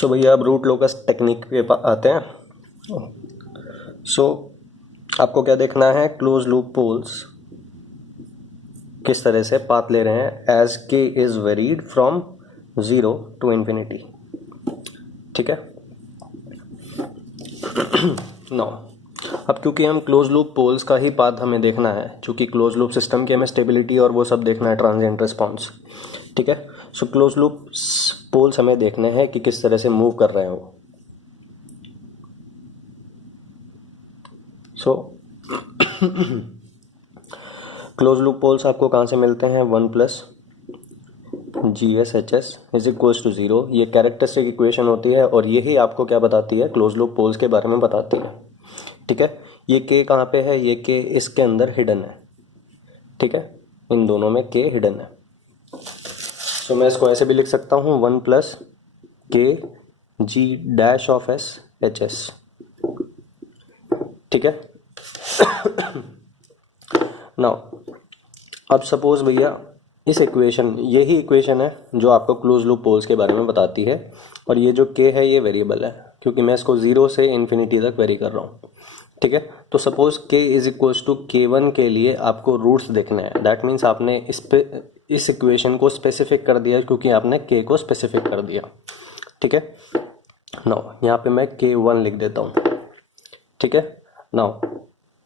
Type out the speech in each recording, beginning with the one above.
सो भैया अब root locus technique पे आते हैं। सो आपको क्या देखना है, क्लोज लूप पोल्स किस तरह से पाथ ले रहे हैं as K is varied from 0 to infinity. ठीक है। नो, अब क्योंकि हम क्लोज लूप पोल्स का ही पाथ हमें देखना है, क्योंकि क्लोज लूप सिस्टम की हमें स्टेबिलिटी और वो सब देखना है, ट्रांजिएंट रिस्पॉन्स। ठीक है। सो क्लोज लूप पोल्स हमें देखने हैं कि किस तरह से मूव कर रहे हैं वो। सो क्लोज लूप पोल्स आपको कहाँ से मिलते हैं, 1 plus GSHS is equals to 0। ये कैरेक्टरिस्टिक इक्वेशन होती है और यही आपको क्या बताती है, क्लोज लूप पोल्स के बारे में बताती है। ठीक है। ये K कहाँ पे है, ये K इसके अंदर हिडन है। ठीक है, इन दोनों में K हिडन है। सो मैं इसको ऐसे भी लिख सकता हूँ, 1 plus K G dash of S HS। ठीक है। नाउ अब सपोज भैया इस इक्वेशन, यही इक्वेशन है जो आपको क्लोज लूप पोल्स के बारे में बताती है, और ये जो K है ये वेरिएबल है क्योंकि मैं इसको 0 से इन्फिनिटी तक वेरी कर रहा हूँ। ठीक है। तो suppose K is equals to K1 के लिए आपको रूट्स देखने हैं। दैट मीन्स आपने इस इक्वेशन को स्पेसिफिक कर दिया क्योंकि आपने K को स्पेसिफिक कर दिया। ठीक है। नाउ यहाँ पे मैं K1 लिख देता हूँ। ठीक है। नाउ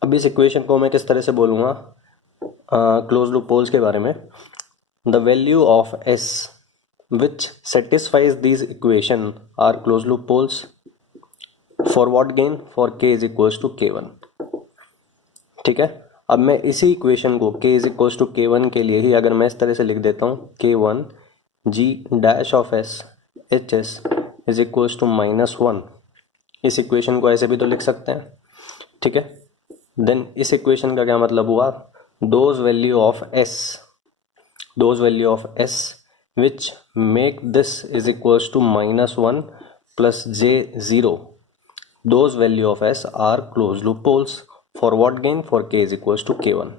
अब इस इक्वेशन को मैं किस तरह से बोलूँगा क्लोज लूप पोल्स के बारे में। The value of S which satisfies these equation are closed loop poles. For what gain? For K is equals to K1। ठीक है। अब मैं इसी इक्वेशन को K is equals to K1 के लिए ही अगर मैं इस तरह से लिख देता हूँ, K1 G dash of S HS is equals to -1। इस इक्वेशन को ऐसे भी तो लिख सकते हैं। ठीक है। देन इस इक्वेशन का क्या मतलब हुआ, those value of S which make this is equals to -1 plus J0, those value of S are closed loop poles. For what gain? For K is equals to K1।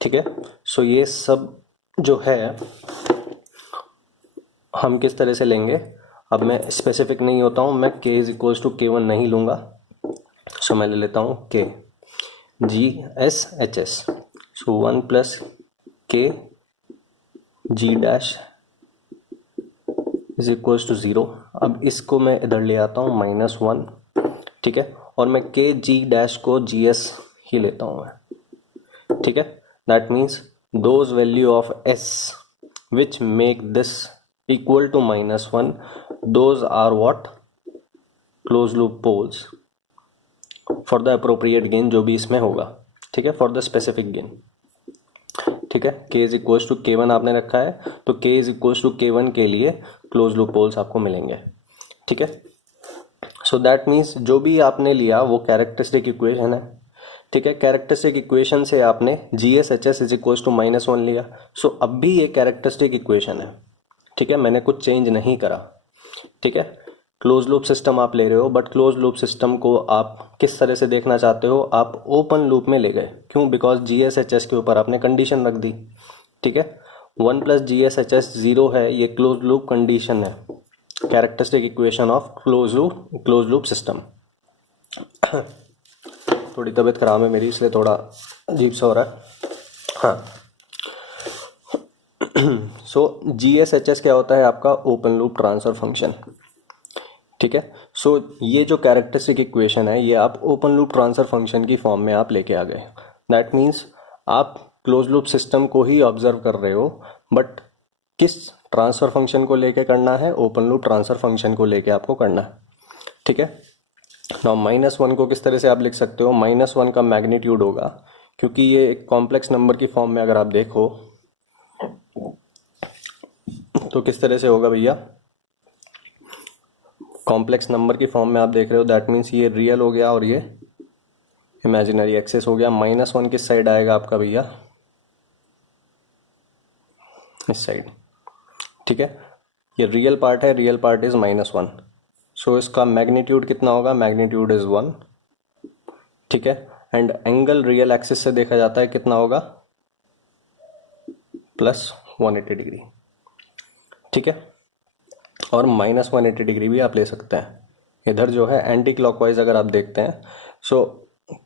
ठीक है। सो ये सब जो है हम किस तरह से लेंगे, अब मैं स्पेसिफिक नहीं होता हूँ, मैं K is equals to K1 नहीं लूँगा। सो मैं ले लेता हूँ K GSHS। So 1 plus K G dash is equals to 0। अब इसको मैं इधर ले आता हूँ -1। ठीक है। और मैं K G डैश को GS ही लेता हूँ मैं। ठीक है। That means those value of S which make this equal to -1, those are what, close loop poles for the appropriate gain जो भी इसमें होगा। ठीक है, फॉर द स्पेसिफिक गेन। ठीक है। K is equals to K1 आपने रखा है, तो K is equals to K1 के लिए क्लोज लूप पोल्स आपको मिलेंगे। ठीक है। सो दैट मीन्स जो भी आपने लिया वो कैरेक्टरिस्टिक इक्वेशन है। ठीक है। कैरेक्टरिस्टिक इक्वेशन से आपने GSHS इज इक्वल्स टू -1 लिया। सो अब भी ये कैरेक्टरिस्टिक इक्वेशन है। ठीक है, मैंने कुछ चेंज नहीं करा। ठीक है। क्लोज लूप सिस्टम आप ले रहे हो, बट क्लोज लूप सिस्टम को आप किस तरह से देखना चाहते हो, आप ओपन लूप में ले गए। क्यों? बिकॉज GSHS के ऊपर आपने कंडीशन रख दी। ठीक है। 1 प्लस GSHS 0 है, ये क्लोज लूप कंडीशन है, characteristic equation of close loop system. थोड़ी तबीयत खराब है मेरी, इसलिए थोड़ा अजीब सा हो रहा है। हाँ। सो GSHS क्या होता है आपका, ओपन लूप ट्रांसफर फंक्शन। ठीक है। सो ये जो कैरेक्टरिस्टिक इक्वेशन है ये आप ओपन लूप ट्रांसफर फंक्शन की फॉर्म में आप लेके आ गए। दैट मीन्स आप क्लोज लूप सिस्टम को ही ऑब्जर्व कर रहे हो, बट किस ट्रांसफर फंक्शन को लेके करना है, ओपन लूप ट्रांसफर फंक्शन को लेके आपको करना है। ठीक है। नाउ -1 को किस तरह से आप लिख सकते हो, -1 का मैग्नीट्यूड होगा, क्योंकि ये एक कॉम्प्लेक्स नंबर की फॉर्म में अगर आप देखो तो किस तरह से होगा भैया, कॉम्प्लेक्स नंबर की फॉर्म में आप देख रहे हो। दैट मीन्स ये रियल हो गया और ये इमेजिनरी एक्सेस हो गया। -1 किस साइड आएगा आपका भैया, इस साइड। ठीक है। ये रियल पार्ट है, रियल पार्ट इज -1। सो इसका मैग्नीट्यूड कितना होगा, मैग्नीट्यूड इज 1। ठीक है। एंड एंगल रियल एक्सिस से देखा जाता है कितना होगा, +180 डिग्री। ठीक है। और -180 डिग्री भी आप ले सकते हैं। इधर जो है एंटी क्लॉकवाइज अगर आप देखते हैं, सो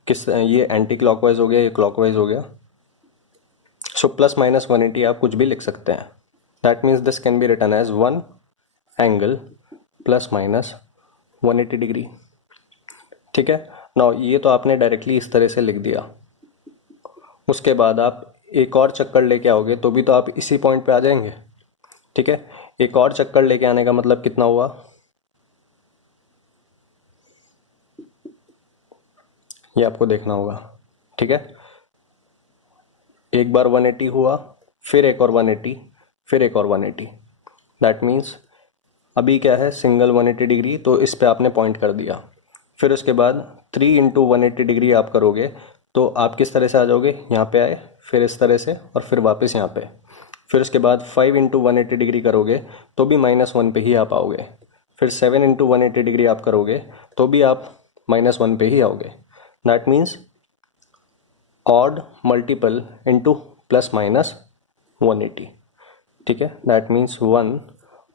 ये एंटी क्लॉकवाइज हो गया, ये क्लॉकवाइज हो गया, सो +-180 आप कुछ भी लिख सकते हैं। That means this can be written as 1 angle +-180 degree. ठीक है, नाउ ये तो आपने डायरेक्टली इस तरह से लिख दिया। उसके बाद आप एक और चक्कर लेके आओगे तो भी तो आप इसी पॉइंट पे आ जाएंगे। ठीक है, एक और चक्कर लेके आने का मतलब कितना हुआ, ये आपको देखना होगा। ठीक है, एक बार 180 हुआ, फिर एक और 180, फिर एक और 180। दैट मीन्स अभी क्या है, सिंगल 180 डिग्री, तो इस पे आपने पॉइंट कर दिया। फिर उसके बाद 3 × 180 डिग्री आप करोगे तो आप किस तरह से आ जाओगे, यहाँ पे आए, फिर इस तरह से, और फिर वापस यहाँ पे। फिर उसके बाद 5 × 180 डिग्री करोगे तो भी -1 पे ही आप आओगे। फिर 7 × 180 डिग्री आप करोगे तो भी आप -1 पे ही आओगे। That means odd multiple into +-180। ठीक है, दैट मीन्स 1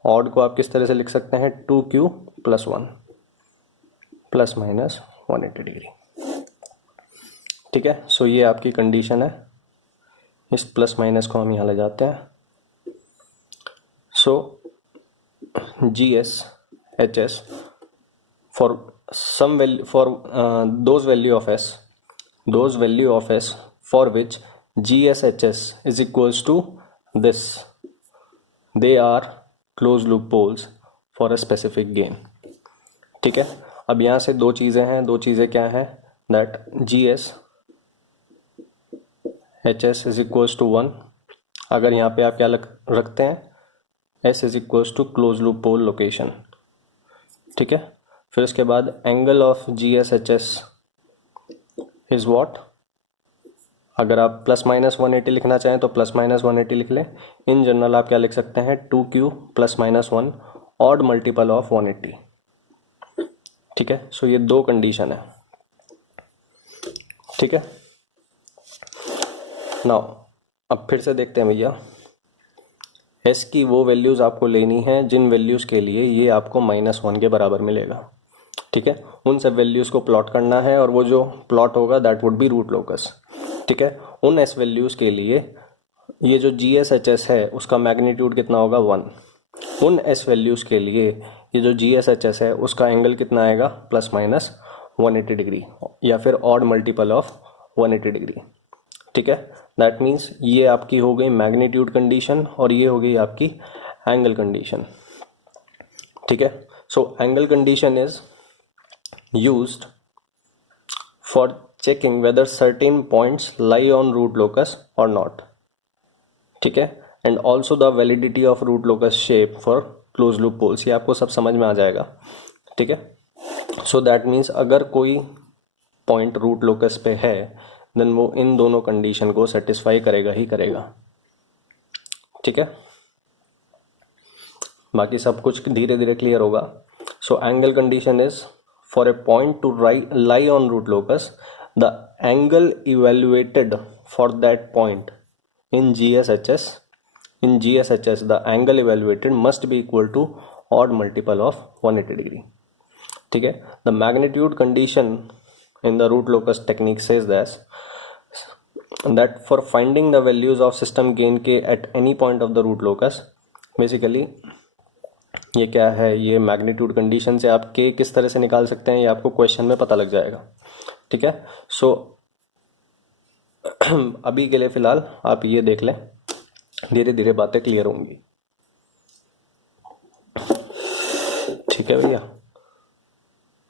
ऑड को आप किस तरह से लिख सकते हैं, 2q + 1 +-180 डिग्री। ठीक है, सो ये आपकी कंडीशन है। इस प्लस माइनस को हम यहाँ ले जाते हैं। So GS/HS for some value, for those value of S for which GS/HS is equals to this, they are close loop poles for a specific gain. ठीक है, अब यहाँ से दो चीज़ें हैं, दो चीज़ें क्या हैं, that GS/HS is equals to 1। अगर यहाँ पे आप क्या रखते हैं, S is equals to close loop pole location. ठीक है, फिर उसके बाद angle of GS/HS is what, अगर आप +-180 लिखना चाहें तो +-180 लिख लें। इन जनरल आप क्या लिख सकते हैं, 2q +-1 ऑड मल्टीपल ऑफ 180। ठीक है, सो ये दो कंडीशन है। ठीक है, नाउ अब फिर से देखते हैं भैया, S की वो वैल्यूज़ आपको लेनी है जिन वैल्यूज़ के लिए ये आपको -1 के बराबर मिलेगा। ठीक है, उन सब वैल्यूज़ को प्लॉट करना है, और वो जो प्लॉट होगा that would be root locus. ठीक है, उन S वैल्यूज़ के लिए ये जो GS/HS है उसका मैग्नीट्यूड कितना होगा, 1। उन S वैल्यूज़ के लिए ये जो GS/HS है उसका एंगल कितना आएगा, +-180 डिग्री, या फिर ऑड मल्टीपल ऑफ 180 डिग्री। ठीक है, दैट मीन्स ये आपकी हो गई मैग्नीट्यूड कंडीशन और ये हो गई आपकी एंगल कंडीशन। ठीक है, so angle condition is used for checking whether certain points lie on root locus और नॉट। ठीक है, and also the validity of root locus shape for close loop poles. ये आपको सब समझ में आ जाएगा। ठीक है, सो दैट मीन्स अगर कोई पॉइंट रूट लोकस पे है देन वो इन दोनों कंडीशन को सेटिस्फाई करेगा ही करेगा। ठीक है, बाकी सब कुछ धीरे धीरे क्लियर होगा। So angle condition is for a point to lie on root locus, the angle evaluated for that point in GS/HS the angle evaluated must be equal to odd multiple of 180 degree. ठीक है, the magnitude condition in the root locus technique says that for finding the values of system gain k at any point of the root locus, basically ये क्या है, ये magnitude condition से आप k किस तरह से निकाल सकते हैं ये आपको क्वेश्चन में पता लग जाएगा। ठीक है, सो अभी के लिए फिलहाल आप ये देख लें, धीरे धीरे बातें क्लियर होंगी। ठीक है भैया।